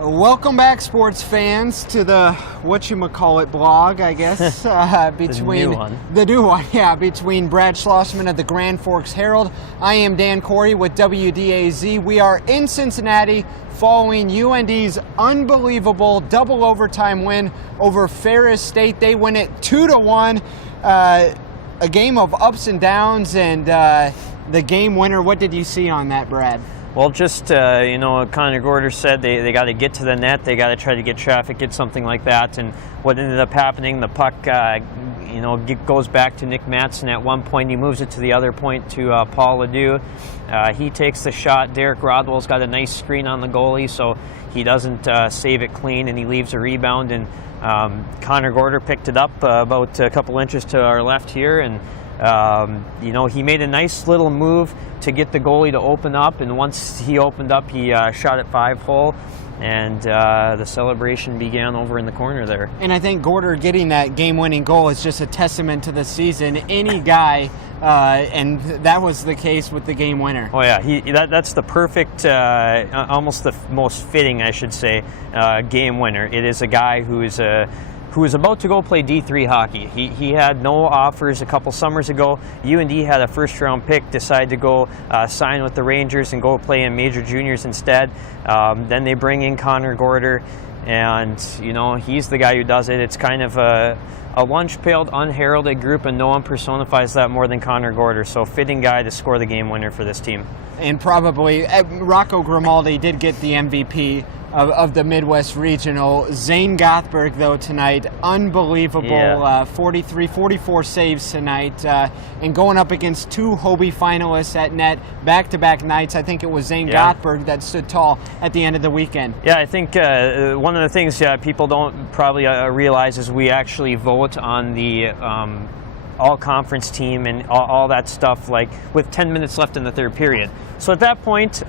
Welcome back, sports fans, to the whatchamacallit blog, I guess, between the new one, between Brad Schlossman of the Grand Forks Herald. I am Dan Corey with WDAZ. We are in Cincinnati following UND's unbelievable double overtime win over Ferris State. They win it 2-1. A game of ups and downs, and the game winner. What did you see on that, Brad? Well, just, Connor Gorder said they got to get to the net, they got to try to get traffic, get something like that, and what ended up happening, the puck, goes back to Nick Matson at one point. He moves it to the other point to Paul Ledoux. He takes the shot. Derek Rodwell's got a nice screen on the goalie, so he doesn't save it clean, and he leaves a rebound, and Connor Gorder picked it up about a couple inches to our left here, and he made a nice little move to get the goalie to open up, and once he opened up, he shot it 5-hole, and the celebration began over in the corner there. And I think Gorder getting that game-winning goal is just a testament to the season. Any guy, and that was the case with the game winner. Oh yeah, that's the perfect, almost the most fitting, I should say, game winner. It is a guy who is about to go play D3 hockey. He had no offers a couple summers ago. UND had a first-round pick, decided to go sign with the Rangers and go play in major juniors instead. Then they bring in Connor Gorder, and he's the guy who does it. It's kind of a lunch-pailed, unheralded group, and no one personifies that more than Connor Gorder. So fitting guy to score the game winner for this team. And probably Rocco Grimaldi did get the MVP of the Midwest Regional. Zane Gothberg, though, tonight, unbelievable, 44 saves tonight, and going up against two Hobie finalists at net back-to-back nights. I think it was Zane Gothberg that stood tall at the end of the weekend. Yeah, I think one of the things people don't probably realize is we actually vote on the all-conference team and all that stuff, like with 10 minutes left in the third period. So at that point,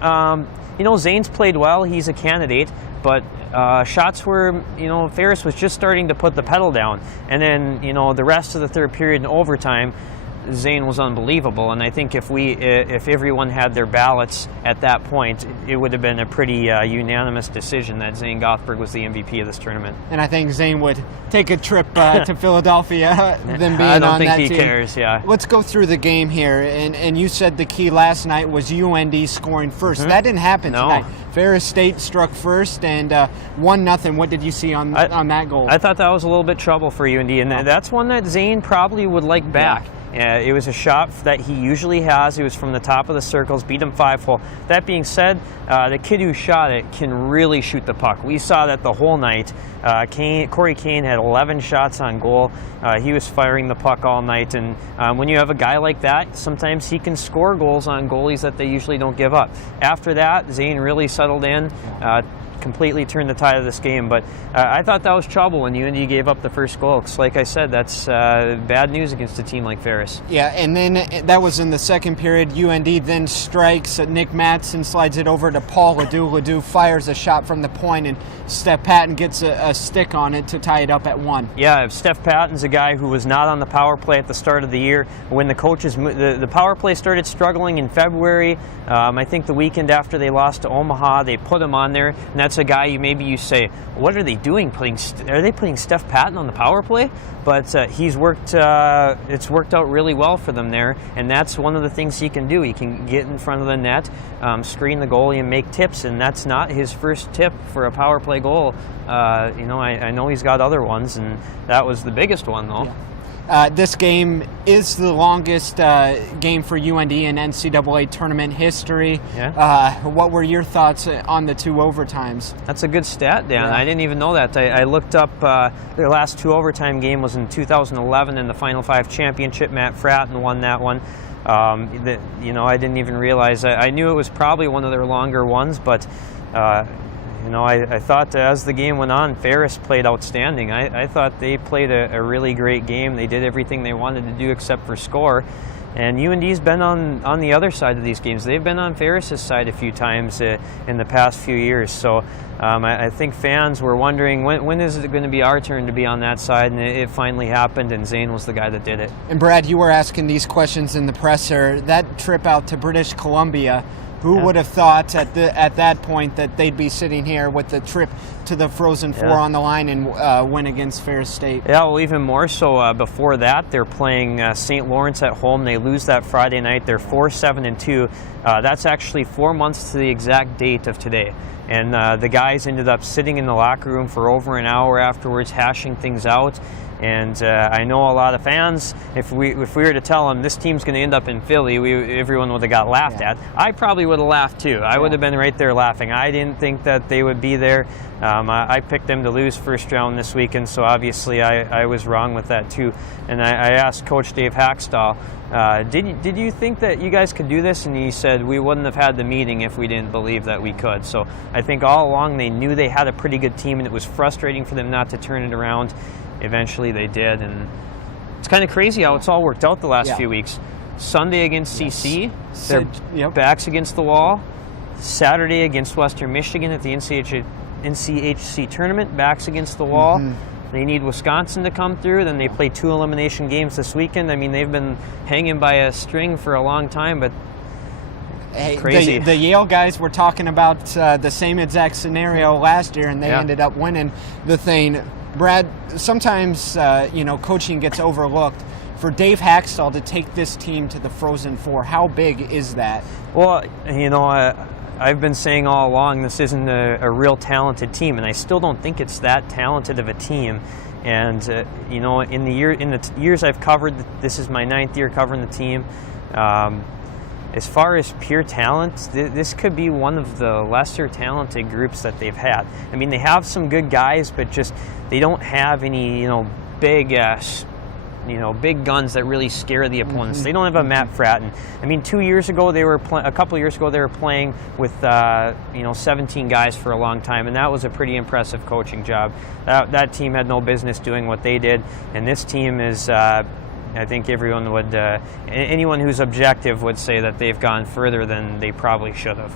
Zane's played well. He's a candidate, but shots were, Ferris was just starting to put the pedal down. And then, the rest of the third period in overtime, Zane was unbelievable. And I think if everyone had their ballots at that point, it would have been a pretty unanimous decision that Zane Gothberg was the MVP of this tournament. And I think Zane would take a trip to Philadelphia than being on that team. I don't think he cares, yeah. Let's go through the game here. And you said the key last night was UND scoring first. That didn't happen tonight. Ferris State struck first, and 1-0. What did you see on that goal? I thought that was a little bit trouble for UND, and that's one that Zane probably would like back. It was a shot that he usually has. It was from the top of the circles, beat him 5-hole. That being said, the kid who shot it can really shoot the puck. We saw that the whole night. Corey Kane had 11 shots on goal. He was firing the puck all night, and when you have a guy like that, sometimes he can score goals on goalies that they usually don't give up. After that, Zane really settled in. Completely turned the tide of this game, but I thought that was trouble when UND gave up the first goal, because like I said, that's bad news against a team like Ferris. Yeah, and then that was in the second period. UND then strikes. Nick Matson slides it over to Paul Ledoux. Ledoux fires a shot from the point, and Steph Patton gets a stick on it to tie it up at 1. Yeah, Steph Patton's a guy who was not on the power play at the start of the year. When the coaches, the power play started struggling in February, I think the weekend after they lost to Omaha, they put him on there, and that's a guy you say, what are they doing? Are they putting Steph Patton on the power play? But he's worked. It's worked out really well for them there, and that's one of the things he can do. He can get in front of the net, screen the goalie, and make tips. And that's not his first tip for a power play goal. I know he's got other ones, and that was the biggest one, though. Yeah. This game is the longest game for UND in NCAA tournament history. What were your thoughts on the 2 overtimes? That's a good stat, Dan. I didn't even know that. I looked up their last 2 overtime game was in 2011 in the Final 5 championship. Matt Fratton won that one. I didn't even realize. I knew it was probably one of their longer ones, but I thought as the game went on, Ferris played outstanding. I thought they played a really great game. They did everything they wanted to do except for score. And UND's been on the other side of these games. They've been on Ferris's side a few times in the past few years. So I think fans were wondering, when is it going to be our turn to be on that side? And it finally happened, and Zane was the guy that did it. And Brad, you were asking these questions in the presser. That trip out to British Columbia, Who would have thought at that point that they'd be sitting here with the trip to the Frozen Four on the line and win against Ferris State? Yeah, well, even more so. Before that, they're playing St. Lawrence at home. They lose that Friday night. They're 4-7-2. That's actually 4 months to the exact date of today. And the guys ended up sitting in the locker room for over an hour afterwards, hashing things out. And I know a lot of fans, if we were to tell them this team's going to end up in Philly, everyone would have got laughed at. I probably would have laughed too. I would have been right there laughing. I didn't think that they would be there. I picked them to lose first round this weekend, so obviously I was wrong with that too. And I asked Coach Dave Hackstall, did you think that you guys could do this? And he said, we wouldn't have had the meeting if we didn't believe that we could. So I think all along they knew they had a pretty good team, and it was frustrating for them not to turn it around. Eventually they did, and it's kind of crazy how it's all worked out the last few weeks. Sunday against CC, their backs against the wall. Saturday against Western Michigan at the NCHC tournament, backs against the wall. They need Wisconsin to come through. Then they play 2 elimination games this weekend. I mean, they've been hanging by a string for a long time, but crazy. The Yale guys were talking about the same exact scenario last year, and they ended up winning the thing. Brad, sometimes coaching gets overlooked. For Dave Hackstall to take this team to the Frozen Four, how big is that? Well, I've been saying all along this isn't a real talented team, and I still don't think it's that talented of a team. And in the years I've covered, this is my 9th year covering the team. As far as pure talent, this could be one of the lesser talented groups that they've had. I mean, they have some good guys, but just they don't have any, big guns that really scare the opponents. They don't have a Matt Fratton. I mean, 2 years ago a couple years ago they were playing with 17 guys for a long time, and that was a pretty impressive coaching job. That team had no business doing what they did, and this team is. I think everyone would, anyone who's objective would say that they've gone further than they probably should have.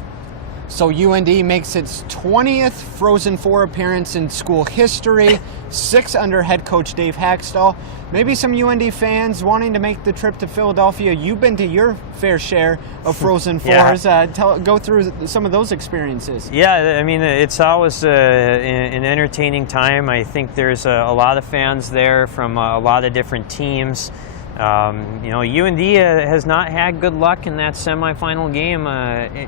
So UND makes its 20th Frozen Four appearance in school history, 6 under head coach Dave Hackstall. Maybe some UND fans wanting to make the trip to Philadelphia. You've been to your fair share of Frozen Fours. Go through some of those experiences. Yeah, I mean, it's always an entertaining time. I think there's a lot of fans there from a lot of different teams. UND has not had good luck in that semifinal game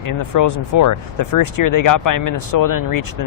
in the Frozen Four. The first year they got by Minnesota and reached the